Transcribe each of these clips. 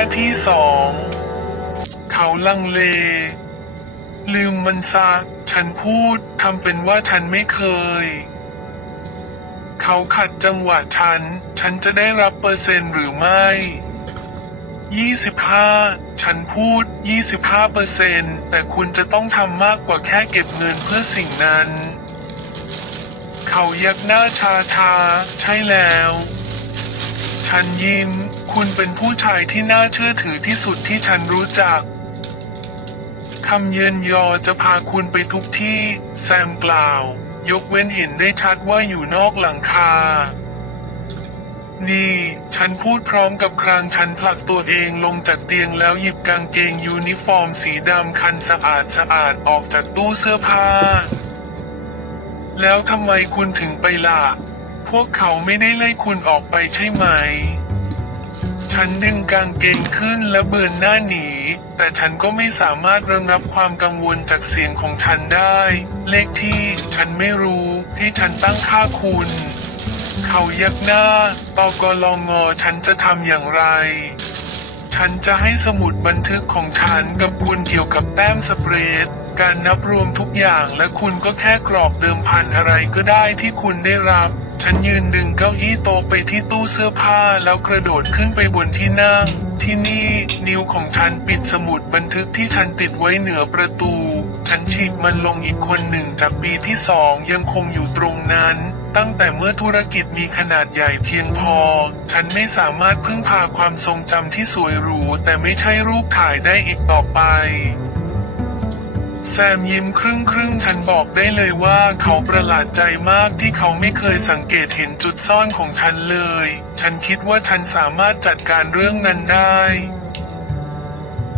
าที่สอง เขาลังเล ลืมมันซะ ฉันพูดทำเป็นว่าฉันไม่เคย เขาขัดจังหวะฉัน ฉันจะได้รับเปอร์เซ็นต์หรือไม่25ฉันพูด25เปอร์เซ็นต์แต่คุณจะต้องทำมากกว่าแค่เก็บเงินเพื่อสิ่งนั้น เขายักหน้าชาชาใช่แล้ว ฉันยิ้ม คุณเป็นผู้ชายที่น่าเชื่อถือที่สุดที่ฉันรู้จัก คำเยินยอจะพาคุณไปทุกที่ แซมกล่าว ยกเว้นเห็นได้ชัดว่าอยู่นอกหลังคา นี่ ฉันพูดพร้อมกับครางฉันผลักตัวเองลงจากเตียงแล้วหยิบกางเกงยูนิฟอร์มสีดำคันสะอาดสะอาดออกจากตู้เสื้อผ้า แล้วทำไมคุณถึงไปล่ะ พวกเขาไม่ได้ไล่คุณออกไปใช่ไหม ฉันดึงกางเกงขึ้นและเบินหน้าหนี แต่ฉันก็ไม่สามารถระงับความกังวลจากเสียงของฉันได้ เลขที่ฉันไม่รู้ให้ฉันตั้งค่าคุณ เขายักหน้าตอกลองอฉันจะทำอย่างไรฉันจะให้สมุดบันทึกของฉันกับคุณเกี่ยวกับแต้มสเปรด การนับรวมทุกอย่างและคุณก็แค่กรอกเดิมพันอะไรก็ได้ที่คุณได้รับ ฉันยืนดึงเก้าอี้โตไปที่ตู้เสื้อผ้าแล้วกระโดดขึ้นไปบนที่นั่ง ที่นี่นิ้วของฉันปิดสมุดบันทึกที่ฉันติดไว้เหนือประตู ฉันฉีกมันลงอีกคนหนึ่งจากปีที่สองยังคงอยู่ตรงนั้น ตั้งแต่เมื่อธุรกิจมีขนาดใหญ่เพียงพอ ฉันไม่สามารถพึ่งพาความทรงจำที่สวยหรูแต่ไม่ใช่รูปถ่ายได้อีกต่อไป แซมยิ้มครึ่งครึ่งฉันบอกได้เลยว่าเขาประหลาดใจมากที่เขาไม่เคยสังเกตเห็นจุดซ่อนของฉันเลย ฉันคิดว่าฉันสามารถจัดการเรื่องนั้นได้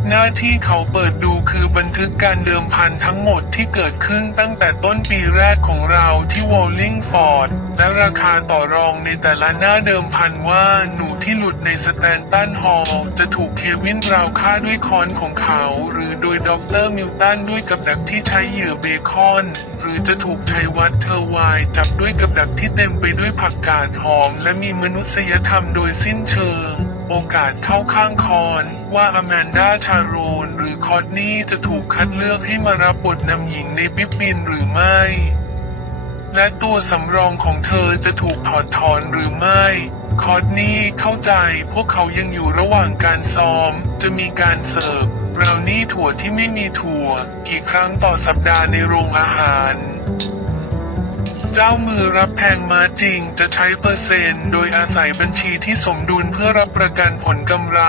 หน้าที่เขาเปิดดูคือบันทึกการเดิมพันทั้งหมดที่เกิดขึ้นตั้งแต่ต้นปีแรกของเราที่วอลลิงฟอร์ดและราคาต่อรองในแต่ละหน้าเดิมพันว่าหนูที่หลุดในสแตนตันฮอลล์จะถูกเควินราวฆ่าด้วยค้อนของเขา หรือโดยด็อกเตอร์มิลตันด้วยกับดักที่ใช้เหยื่อเบคอน หรือจะถูกชัยวัฒน์เทอร์ไวจับด้วยกับดักที่เต็มไปด้วยผักกาดหอม และมีมนุษยธรรมโดยสิ้นเชิง โอกาสเข้าข้างคอนว่าอแมนดาชาโรนหรือคอร์ดนี่จะถูกคัดเลือกให้มารับบทนำหญิงในบิ๊บบินหรือไม่ และตัวสำรองของเธอจะถูกถอดถอนหรือไม่คอร์ดนี่เข้าใจพวกเขายังอยู่ระหว่างการซ้อม จะมีการเสิร์ฟบราวนี่ถั่วที่ไม่มีถั่ว กี่ครั้งต่อสัปดาห์ในโรงอาหาร เจ้ามือรับแทงมาจริงจะใช้เปอร์เซ็นต์โดยอาศัยบัญชีที่สมดุลเพื่อรับประกันผลกำไร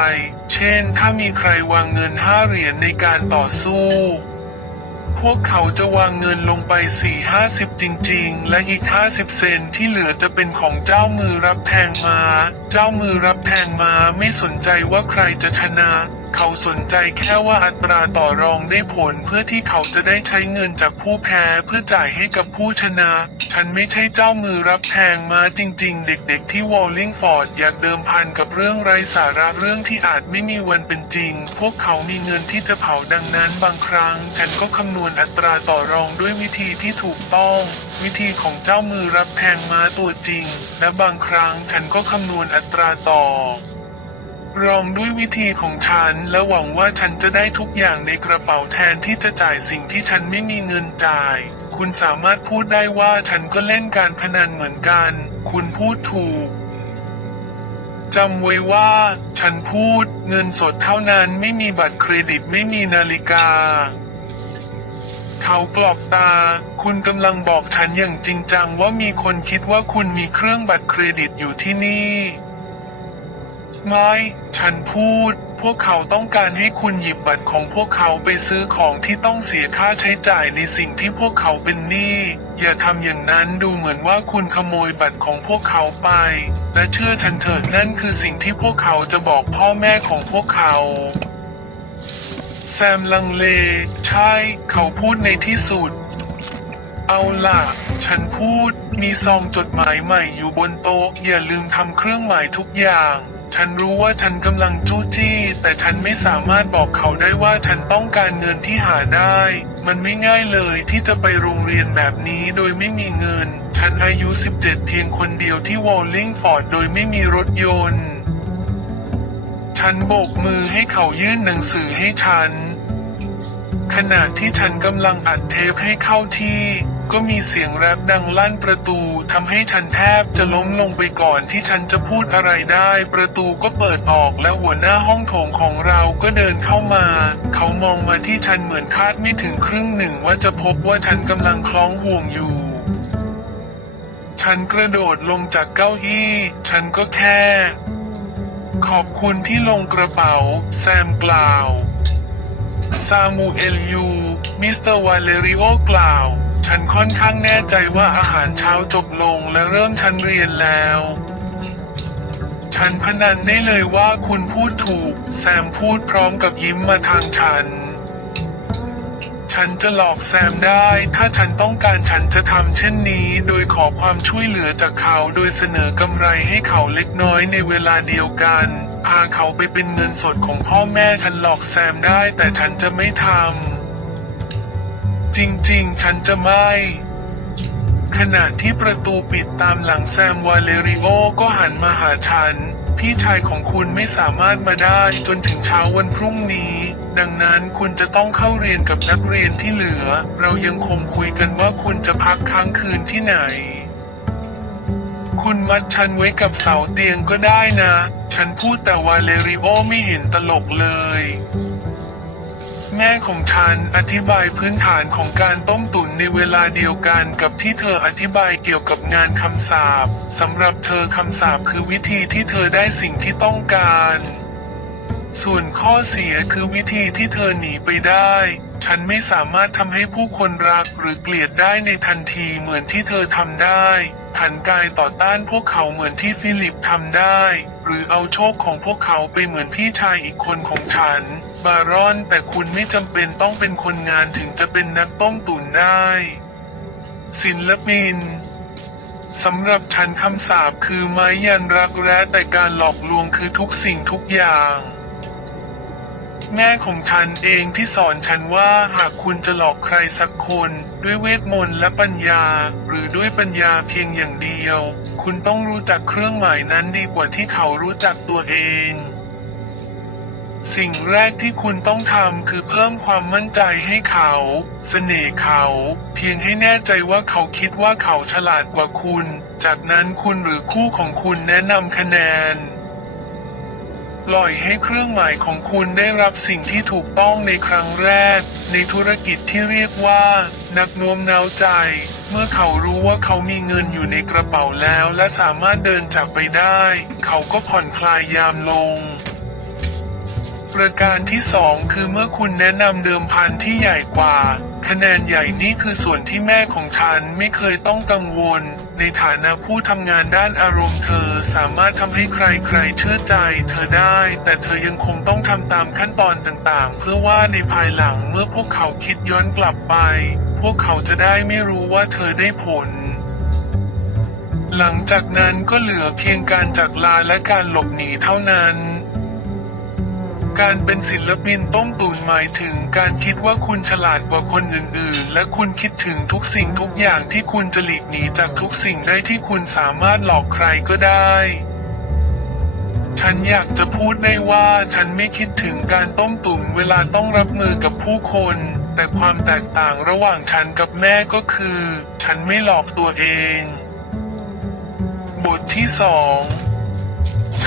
เช่น ถ้ามีใครวางเงินห้าเหรียญในการต่อสู้ พวกเขาจะวางเงินลงไป4 50 จริง ๆ และอีก 50 เซนที่เหลือจะเป็นของเจ้ามือรับแทงมาเจ้ามือรับแทงมาไม่สนใจว่าใครจะชนะ เขาสนใจแค่ว่าอัตราต่อรองได้ผลเพื่อที่เขาจะได้ใช้เงินจากผู้แพ้เพื่อจ่ายให้กับผู้ชนะ ฉันไม่ใช่เจ้ามือรับแทงมาจริง ๆ เด็กๆ ที่วอลลิงฟอร์ดอยากเดิมพันกับเรื่องไร้สาระเรื่องที่อาจไม่มีวันเป็นจริง พวกเขามีเงินที่จะเผาดังนั้นบางครั้ง ฉันก็คำนวณอัตราต่อรองด้วยวิธีที่ถูกต้อง วิธีของเจ้ามือรับแทงมาตัวจริง และบางครั้งฉันก็คำนวณอัตราต่อ รองด้วยวิธีของฉัน และหวังว่าฉันจะได้ทุกอย่างในกระเป๋าแทนที่จะจ่ายสิ่งที่ฉันไม่มีเงินจ่าย คุณสามารถพูดได้ว่าฉันก็เล่นการพนันเหมือนกัน คุณพูดถูกจำไว้ว่า ฉันพูดเงินสดเท่านั้นไม่มีบัตรเครดิตไม่มีนาฬิกา เขากรอกตา คุณกำลังบอกฉันอย่างจริงจังว่ามีคนคิดว่าคุณมีเครื่องบัตรเครดิตอยู่ที่นี่ ไม่ ฉันพูด พวกเขาต้องการให้คุณหยิบบัตรของพวกเขาไปซื้อของที่ต้องเสียค่าใช้จ่ายในสิ่งที่พวกเขาเป็นหนี้ อย่าทำอย่างนั้นดูเหมือนว่าคุณขโมยบัตรของพวกเขาไป และเชื่อฉันเถิดนั่นคือสิ่งที่พวกเขาจะบอกพ่อแม่ของพวกเขาแซมลังเล ใช่ เขาพูดในที่สุด เอาล่ะ ฉันพูด มีซองจดหมายใหม่อยู่บนโต๊ะ อย่าลืมทำเครื่องหมายทุกอย่าง ฉันรู้ว่าฉันกำลังจู้จี้ แต่ฉันไม่สามารถบอกเขาได้ว่าฉันต้องการเงินที่หาได้ มันไม่ง่ายเลยที่จะไปโรงเรียนแบบนี้โดยไม่มีเงิน ฉันอายุ 17 เพียงคนเดียวที่วอลลิงฟอร์ดโดยไม่มีรถยนต์ ฉันโบกมือให้เขายื่นหนังสือให้ฉัน ขณะที่ฉันกำลังอัดเทปให้เข้าที่ ก็มีเสียงแรปดังลั่นประตูทำให้ฉันแทบจะล้มลงไปก่อนที่ฉันจะพูดอะไรได้ ประตูก็เปิดออกและหัวหน้าห้องโถงของเราก็เดินเข้ามา เขามองมาที่ฉันเหมือนคาดไม่ถึงครึ่งหนึ่งว่าจะพบว่าฉันกำลังคล้องห่วงอยู่ ฉันกระโดดลงจากเก้าอี้ ฉันก็แค่ ขอบคุณที่ลงกระเป๋า แซมกล่าว ซามูเอลยู มิสเตอร์วาเลริโอกล่าว ฉันค่อนข้างแน่ใจว่าอาหารเช้าจบลงและเริ่มชั้นเรียนแล้ว ฉันพนันได้เลยว่าคุณพูดถูก แซมพูดพร้อมกับยิ้มมาทางฉัน ฉันจะหลอกแซมได้ ถ้าฉันต้องการฉันจะทำเช่นนี้ โดยขอความช่วยเหลือจากเขาโดยเสนอกำไรให้เขาเล็กน้อยในเวลาเดียวกัน พาเขาไปเป็นเงินสดของพ่อแม่ฉันหลอกแซมได้แต่ฉันจะไม่ทำ จริง ๆ ฉันจะไม่ ขณะที่ประตูปิดตามหลังแซมวาเลริโอก็หันมาหาฉัน พี่ชายของคุณไม่สามารถมาได้จนถึงเช้าวันพรุ่งนี้ ดังนั้นคุณจะต้องเข้าเรียนกับนักเรียนที่เหลือ เรายังคงคุยกันว่าคุณจะพักค้างคืนที่ไหน คุณมัดฉันไว้กับเสาเตียงก็ได้นะ ฉันพูดแต่วาเลริโอไม่เห็นตลกเลย แม่ของฉันอธิบายพื้นฐานของการต้มตุ๋นในเวลาเดียวกันกับที่เธออธิบายเกี่ยวกับงานคำสาปสำหรับเธอคำสาปคือวิธีที่เธอได้สิ่งที่ต้องการ ส่วนข้อเสียคือวิธีที่เธอหนีไปได้ ฉันไม่สามารถทำให้ผู้คนรักหรือเกลียดได้ในทันทีเหมือนที่เธอทำได้ผันกายต่อต้านพวกเขาเหมือนที่ฟิลิปทำได้ หรือเอาโชคของพวกเขาไปเหมือนพี่ชายอีกคนของฉัน บารอนแต่คุณไม่จำเป็นต้องเป็นคนงานถึงจะเป็นนักต้มตุ๋นได้ศิลปินสำหรับฉันคำสาปคือไม้ยันรักแร้แต่การหลอกลวงคือทุกสิ่งทุกอย่าง แม่ของฉันเองที่สอนฉันว่าหากคุณจะหลอกใครสักคนด้วยเวทมนต์และปัญญา หรือด้วยปัญญาเพียงอย่างเดียว คุณต้องรู้จักเครื่องหมายนั้นดีกว่าที่เขารู้จักตัวเอง สิ่งแรกที่คุณต้องทำคือเพิ่มความมั่นใจให้เขา เสน่ห์เขา เพียงให้แน่ใจว่าเขาคิดว่าเขาฉลาดกว่าคุณ จากนั้นคุณหรือคู่ของคุณแนะนำคะแนน ปล่อยให้เครื่องหมายของคุณได้รับสิ่งที่ถูกต้องในครั้งแรก ในธุรกิจที่เรียกว่า นักโน้มน้าวใจ เมื่อเขารู้ว่าเขามีเงินอยู่ในกระเป๋าแล้ว และสามารถเดินจากไปได้ เขาก็ผ่อนคลายยามลงประการที่สองคือเมื่อคุณแนะนำเดิมพันที่ใหญ่กว่า คะแนนใหญ่นี่คือส่วนที่แม่ของฉันไม่เคยต้องกังวล ในฐานะผู้ทำงานด้านอารมณ์เธอสามารถทำให้ใครๆเชื่อใจ เธอได้ แต่เธอยังคงต้องทำตามขั้นตอนต่างๆ เพื่อว่าในภายหลังเมื่อพวกเขาคิดย้อนกลับไป พวกเขาจะได้ไม่รู้ว่าเธอได้ผลหลังจากนั้นก็เหลือเพียงการจากลาและการหลบหนีเท่านั้น การเป็นศิลปินต้มตุ๋นหมายถึงการคิดว่าคุณฉลาดกว่าคนอื่นๆ และคุณคิดถึงทุกสิ่งทุกอย่างที่คุณจะหลีกหนีจากทุกสิ่งได้ที่คุณสามารถหลอกใครก็ได้ ฉันอยากจะพูดได้ว่าฉันไม่คิดถึงการต้มตุ๋นเวลาต้องรับมือกับผู้คน แต่ความแตกต่างระหว่างฉันกับแม่ก็คือ ฉันไม่หลอกตัวเอง บทที่สอง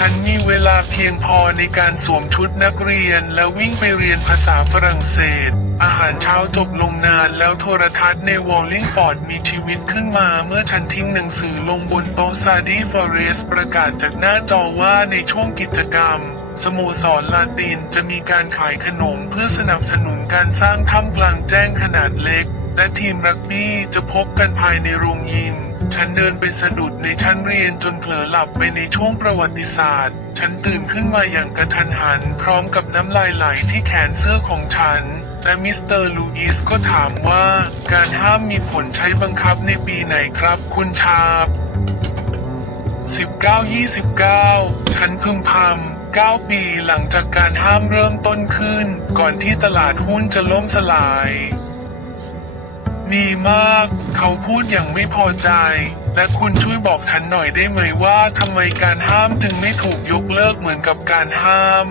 ฉันมีเวลาเพียงพอในการสวมชุดนักเรียนและวิ่งไปเรียนภาษาฝรั่งเศส อาหารเช้าจบลงนานแล้วโทรทัศน์ในวอลลิงฟอร์ดมีชีวิตขึ้นมาเมื่อฉันทิ้งหนังสือลงบนโต๊ะซาดีฟอเรสประกาศจากหน้าจอว่าในช่วงกิจกรรม สโมสรลาตินจะมีการขายขนมเพื่อสนับสนุนการสร้างถ้ำกลางแจ้งขนาดเล็ก และทีมรักบี้จะพบกันภายในโรงยิม ฉันเดินไปสะดุดในชั้นเรียนจนเผลอหลับไปในช่วงประวัติศาสตร์ ฉันตื่นขึ้นมาอย่างกระทันหัน พร้อมกับน้ำลายไหลที่แขนเสื้อของฉัน และมิสเตอร์ลูอิสก็ถามว่า การห้ามมีผลใช้บังคับในปีไหนครับคุณชาบ1929 ฉันพึมพำ9 ปีหลังจากการห้ามเริ่มต้นขึ้น ก่อนที่ตลาดหุ้นจะล่มสลาย ดีมาก เขาพูดอย่างไม่พอใจ และคุณช่วยบอกฉันหน่อยได้ไหมว่าทำไมการห้ามจึงไม่ถูกยกเลิกเหมือนกับการห้าม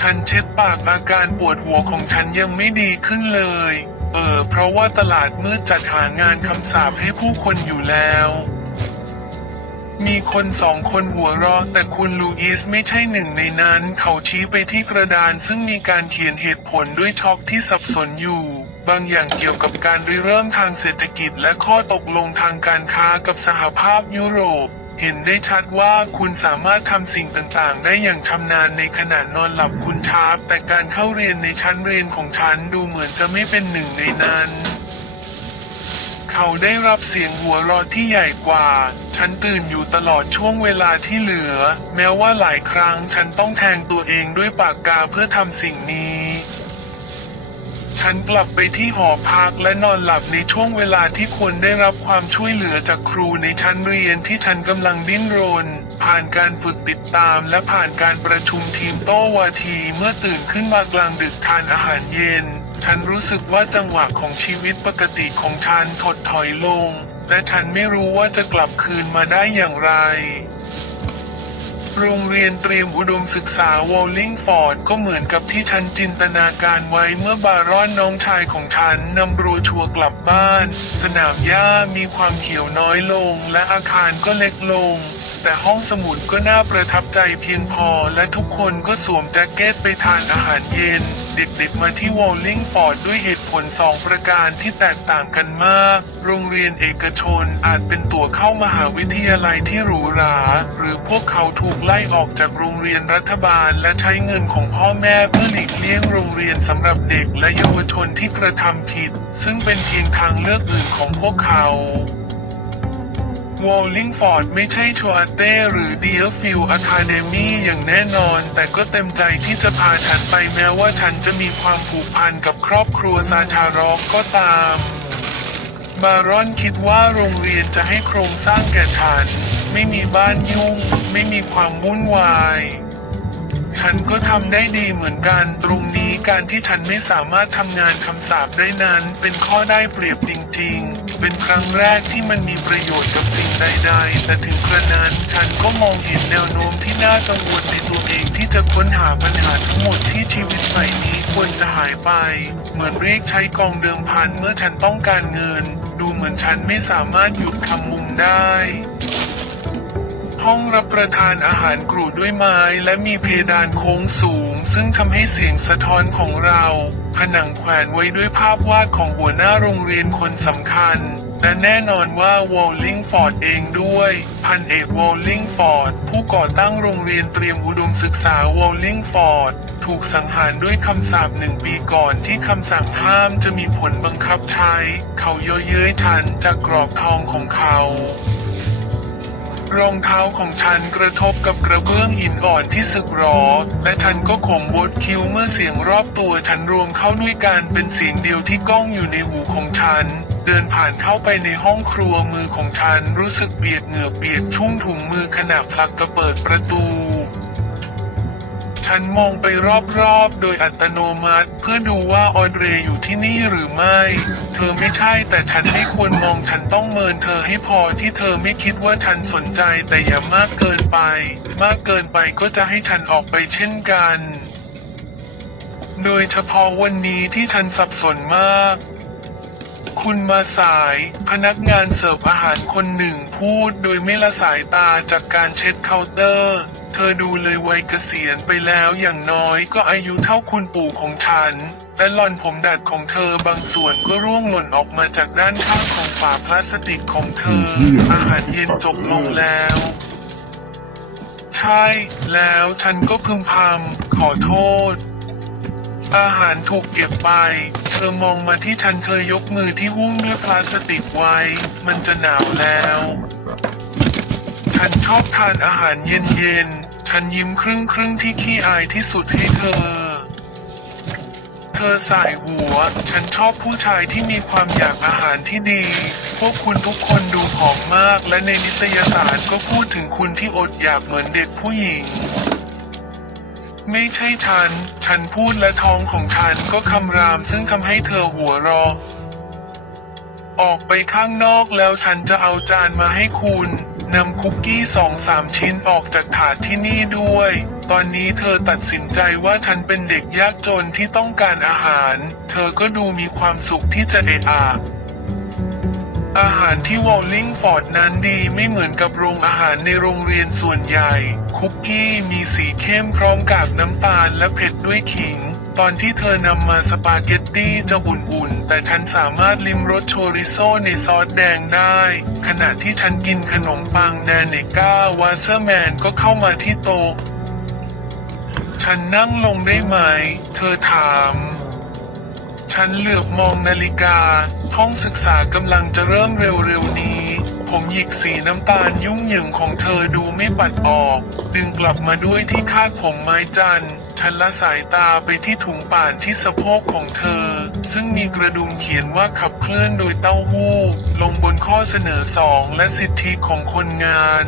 ฉันเช็ดปากอาการปวดหัวของฉันยังไม่ดีขึ้นเลย เออ เพราะว่าตลาดมืดจัดหางานคำสาปให้ผู้คนอยู่แล้วมีคนสองคนหัวเรอแต่คุณลูอิสไม่ใช่หนึ่งในนั้น เขาชี้ไปที่กระดานซึ่งมีการเขียนเหตุผลด้วยช็อกที่สับสนอยู่ บางอย่างเกี่ยวกับการริเริ่มทางเศรษฐกิจและข้อตกลงทางการค้ากับสหภาพยุโรป เห็นได้ชัดว่าคุณสามารถทำสิ่งต่างๆ ได้อย่างชำนาญในขณะนอนหลับคุณชาร์ปแต่การเข้าเรียนในชั้นเรียนของฉันดูเหมือนจะไม่เป็นหนึ่งในนั้นเขาได้รับเสียงหัวเราะที่ใหญ่กว่า ฉันตื่นอยู่ตลอดช่วงเวลาที่เหลือ แม้ว่าหลายครั้งฉันต้องแทงตัวเองด้วยปากกาเพื่อทำสิ่งนี้ ฉันกลับไปที่หอพักและนอนหลับในช่วงเวลาที่ควรได้รับความช่วยเหลือจากครูในชั้นเรียนที่ฉันกำลังดิ้นรน ผ่านการฝึกติดตามและผ่านการประชุมทีมโต้วาทีเมื่อตื่นขึ้นมากลางดึกทานอาหารเย็น ฉันรู้สึกว่าจังหวะของชีวิตปกติของฉันถดถอยลง และฉันไม่รู้ว่าจะกลับคืนมาได้อย่างไร โรงเรียนเตรียมอุดมศึกษาวอลลิงฟอร์ดก็เหมือนกับที่ฉันจินตนาการไว้เมื่อบารอนน้องชายของฉันนำบรูชัวกลับบ้าน สนามหญ้ามีความเขียวน้อยลงและอาคารก็เล็กลง แต่ห้องสมุดก็น่าประทับใจเพียงพอและทุกคนก็สวมแจ็คเก็ตไปทานอาหารเย็น เด็กๆมาที่วอลลิงฟอร์ดด้วยเหตุผลสองประการที่แตกต่างกันมาก โรงเรียนเอกชนอาจเป็นตัวเข้ามหาวิทยาลัยที่หรูหรา หรือพวกเขาถูกไล่ออกจากโรงเรียนรัฐบาล และใช้เงินของพ่อแม่เพื่อหลีกเลี่ยงโรงเรียนสำหรับเด็กและเยาวชนที่กระทำผิด ซึ่งเป็นเพียงทางเลือกอื่นของพวกเขาวอลลิงฟอร์ดไม่ใช่ชัวเต้หรือเดียฟิลอะคาเดมีอย่างแน่นอน แต่ก็เต็มใจที่จะพาฉันไปแม้ว่าฉันจะมีความผูกพันกับครอบครัวซาชาร็อกก็ตาม บารอนคิดว่าโรงเรียนจะให้โครงสร้างแก่ฉัน ไม่มีบ้านยุ่ง ไม่มีความวุ่นวาย ฉันก็ทำได้ดีเหมือนกัน ตรงนี้การที่ฉันไม่สามารถทำงานคำสาปได้นั้น เป็นข้อได้เปรียบจริง ๆ เป็นครั้งแรกที่มันมีประโยชน์กับสิ่งใดๆ แต่ถึงกระนั้นฉันก็มองเห็นแนวโน้มที่น่ากังวลในตัวเองที่จะค้นหาปัญหาทั้งหมดที่ชีวิตใหม่นี้ควรจะหายไป เหมือนเรียกใช้กองเดิมพันเมื่อฉันต้องการเงิน ดูเหมือนฉันไม่สามารถหยุดทำมุมได้ ห้องรับประทานอาหารกรูดด้วยไม้และมีเพดานโค้งสูง ซึ่งทำให้เสียงสะท้อนของเรา ผนังแขวนไว้ด้วยภาพวาดของหัวหน้าโรงเรียนคนสำคัญ และแน่นอนว่าวอลลิงฟอร์ดเองด้วย พันเอกวอลลิงฟอร์ดผู้ก่อตั้งโรงเรียนเตรียมอุดมศึกษาวอลลิงฟอร์ดถูกสังหารด้วยคำสาปหนึ่งปีก่อนที่คำสั่งห้ามจะมีผลบังคับใช้ เขาเย่อเย้ยทันจากกรอบทองของเขา รองเท้าของฉันกระทบกับกระเบื้องหินอ่อนที่สึกหรอ และฉันก็ขมวดคิ้วเมื่อเสียงรอบตัวฉันรวมเข้าด้วยกันเป็นเสียงเดียวที่ก้องอยู่ในหูของฉัน เดินผ่านเข้าไปในห้องครัวมือของฉันรู้สึกเปียกเหงื่อเปียกชุ่มถุงมือขณะผลักกระเปิดประตู ฉันมองไปรอบๆ โดยอัตโนมัติ เพื่อดูว่าออนเรย์อยู่ที่นี่หรือไม่ เธอไม่ใช่แต่ฉันไม่ควรมองฉันต้องเมินเธอให้พอที่เธอไม่คิดว่าฉันสนใจแต่อย่ามากเกินไป มากเกินไปก็จะให้ฉันออกไปเช่นกัน โดยเฉพาะวันนี้ที่ฉันสับสนมาก คุณมาสาย พนักงานเสิร์ฟอาหารคนหนึ่งพูดโดยไม่ละสายตาจากการเช็ดเคาน์เตอร์ เธอดูเลยวัยเกษียณไปแล้วอย่างน้อยก็อายุเท่าคุณปู่ของฉัน และหล่อนผมดัดของเธอบางส่วนก็ร่วงหล่นออกมาจากด้านข้างของฝาพลาสติกของเธอ อาหารเย็นจบลงแล้ว ใช่ แล้วฉันก็พึมพำขอโทษอาหารถูกเก็บไป เธอมองมาที่ฉันเธอยกมือที่หุ้มด้วยพลาสติกไว้ มันจะหนาวแล้ว ฉันชอบทานอาหารเย็นๆ ฉันยิ้มครึ่งครึ่งๆที่ขี้อายที่สุดให้เธอ เธอสายหัว ฉันชอบผู้ชายที่มีความอยากอาหารที่ดี พวกคุณทุกคนดูผอมมาก และในนิตยสารก็พูดถึงคุณที่อดอยากเหมือนเด็กผู้หญิงไม่ใช่ฉัน ฉันพูดและท้องของฉันก็คำรามซึ่งทำให้เธอหัวเราะออกไปข้างนอกแล้วฉันจะเอาจานมาให้คุณ นำคุกกี้สองสามชิ้นออกจากถาดที่นี่ด้วย ตอนนี้เธอตัดสินใจว่าฉันเป็นเด็กยากจนที่ต้องการอาหาร เธอก็ดูมีความสุขที่จะเอะอะอาหารที่วอลลิงฟอร์ดนั้นดีไม่เหมือนกับโรงอาหารในโรงเรียนส่วนใหญ่ คุกกี้มีสีเข้มพร้อมกากน้ำตาลและเผ็ดด้วยขิง ตอนที่เธอนำมาสปาเกตตี้จะอุ่นๆ แต่ฉันสามารถลิมรสโชริโซในซอสแดงได้ ขณะที่ฉันกินขนมปังแนเนก้าวาเซอร์แมนก็เข้ามาที่โต๊ะ ฉันนั่งลงได้ไหม เธอถาม ฉันเหลือบมองนาฬิกา ห้องศึกษากำลังจะเริ่มเร็วๆนี้ผมหยิกสีน้ำตาลยุ่งเหยิงของเธอดูไม่ปัดออก ดึงกลับมาด้วยที่คาดผมไม้จันทร์ ฉันละสายตาไปที่ถุงป่านที่สะโพกของเธอ ซึ่งมีกระดุมเขียนว่าขับเคลื่อนโดยเต้าหู้ ลงบนข้อเสนอสองและสิทธิของคนงาน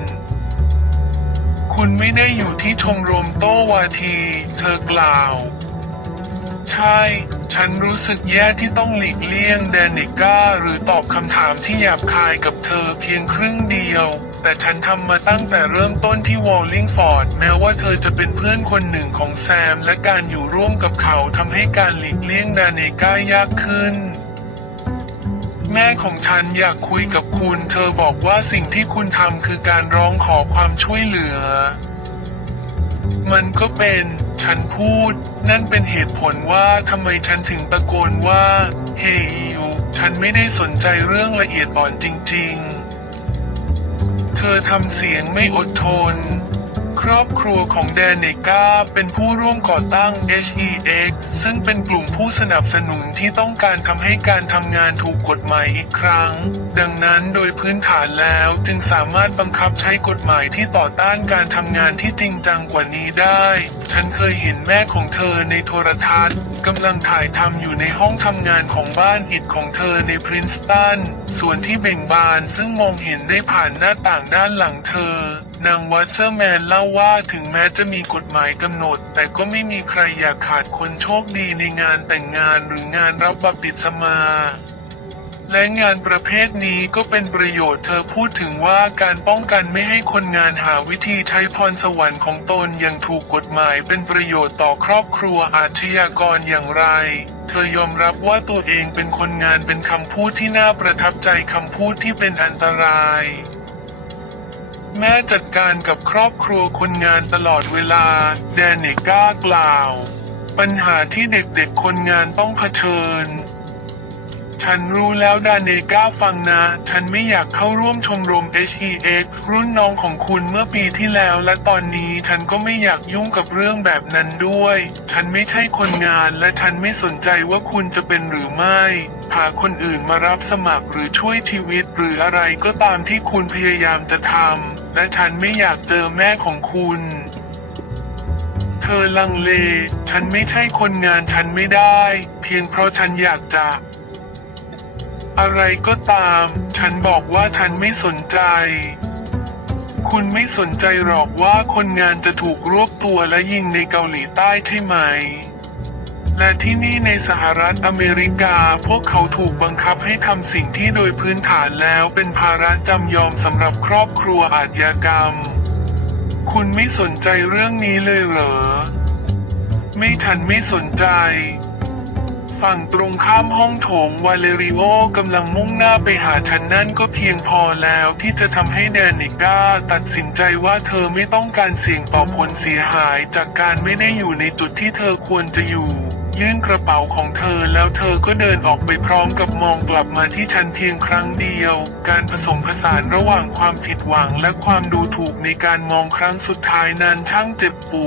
คุณไม่ได้อยู่ที่ชมรมโตวาที เธอกล่าว ใช่ ฉันรู้สึกแย่ที่ต้องหลีกเลี่ยงแดนิก้าหรือตอบคำถามที่หยาบคายกับเธอเพียงครึ่งเดียว แต่ฉันทำมาตั้งแต่เริ่มต้นที่วอลลิงฟอร์ดแม้ว่าเธอจะเป็นเพื่อนคนหนึ่งของแซม และการอยู่ร่วมกับเขาทำให้การหลีกเลี่ยงแดนิก้ายากขึ้นแม่ของฉันอยากคุยกับคุณ เธอบอกว่าสิ่งที่คุณทำคือการร้องขอความช่วยเหลือ มันก็เป็น ฉันพูด นั่นเป็นเหตุผลว่าทำไมฉันถึงตะโกนว่า เฮยูฉันไม่ได้สนใจเรื่องละเอียดอ่อนจริง ๆ เธอทำเสียงไม่อดทน ครอบครัวของแดนเนกาเป็นผู้ร่วมก่อตั้ง HEX ซึ่งเป็นกลุ่มผู้สนับสนุนที่ต้องการทำให้การทำงานถูกกฎหมายอีกครั้ง ดังนั้นโดยพื้นฐานแล้วจึงสามารถบังคับใช้กฎหมายที่ต่อต้านการทำงานที่จริงจังกว่านี้ได้ ฉันเคยเห็นแม่ของเธอในโทรทัศน์กำลังถ่ายทำอยู่ในห้องทำงานของบ้านอิฐของเธอในพรินสตันส่วนที่เบ่งบานซึ่งมองเห็นได้ผ่านหน้าต่างด้านหลังเธอ นางวัตเซอร์แมนเล่าว่าถึงแม้จะมีกฎหมายกำหนด แต่ก็ไม่มีใครอยากขาดคนโชคดีในงานแต่งงานหรืองานรับบัพติศมาและงานประเภทนี้ก็เป็นประโยชน์เธอพูดถึงว่าการป้องกันไม่ให้คนงานหาวิธีใช้พรสวรรค์ของตนอย่างถูกกฎหมายเป็นประโยชน์ต่อครอบครัวอาชญากรอย่างไร เธอยอมรับว่าตัวเองเป็นคนงานเป็นคำพูดที่น่าประทับใจคำพูดที่เป็นอันตราย แม่จัดการกับครอบครัวคนงานตลอดเวลา แดนเก้ากล่าว ปัญหาที่เด็กๆคนงานต้องเผชิญ ฉันรู้แล้วดาเนก้าฟังนะ ฉันไม่อยากเข้าร่วมชมรม HEX รุ่นน้องของคุณเมื่อปีที่แล้ว และตอนนี้ฉันก็ไม่อยากยุ่งกับเรื่องแบบนั้นด้วย ฉันไม่ใช่คนงานและฉันไม่สนใจว่าคุณจะเป็นหรือไม่หาคนอื่นมารับสมัครหรือช่วยชีวิตหรืออะไรก็ตามที่คุณพยายามจะทำและฉันไม่อยากเจอแม่ของคุณเธอลังเล ฉันไม่ใช่คนงานฉันไม่ได้ เพียงเพราะฉันอยากจะ อะไรก็ตาม ฉันบอกว่าฉันไม่สนใจ คุณไม่สนใจหรอกว่าคนงานจะถูกรวบตัวและยิงในเกาหลีใต้ใช่ไหม และที่นี่ในสหรัฐอเมริกาพวกเขาถูกบังคับให้ทำสิ่งที่โดยพื้นฐานแล้วเป็นภาระจำยอมสำหรับครอบครัวอาชญากรรม คุณไม่สนใจเรื่องนี้เลยเหรอ ไม่ทันไม่สนใจ ฝั่งตรงข้ามห้องโถงวาเลริโอกำลังมุ่งหน้าไปหาฉันนั่นก็เพียงพอแล้วที่จะทำให้แดนิก้าตัดสินใจว่าเธอไม่ต้องการเสี่ยงต่อผลเสียหายจากการไม่ได้อยู่ในจุดที่เธอควรจะอยู่ ยื่นกระเป๋าของเธอแล้วเธอก็เดินออกไปพร้อมกับมองกลับมาที่ฉันเพียงครั้งเดียว การผสมผสานระหว่างความผิดหวังและความดูถูกในการมองครั้งสุดท้ายนั้นช่างเจ็บปวด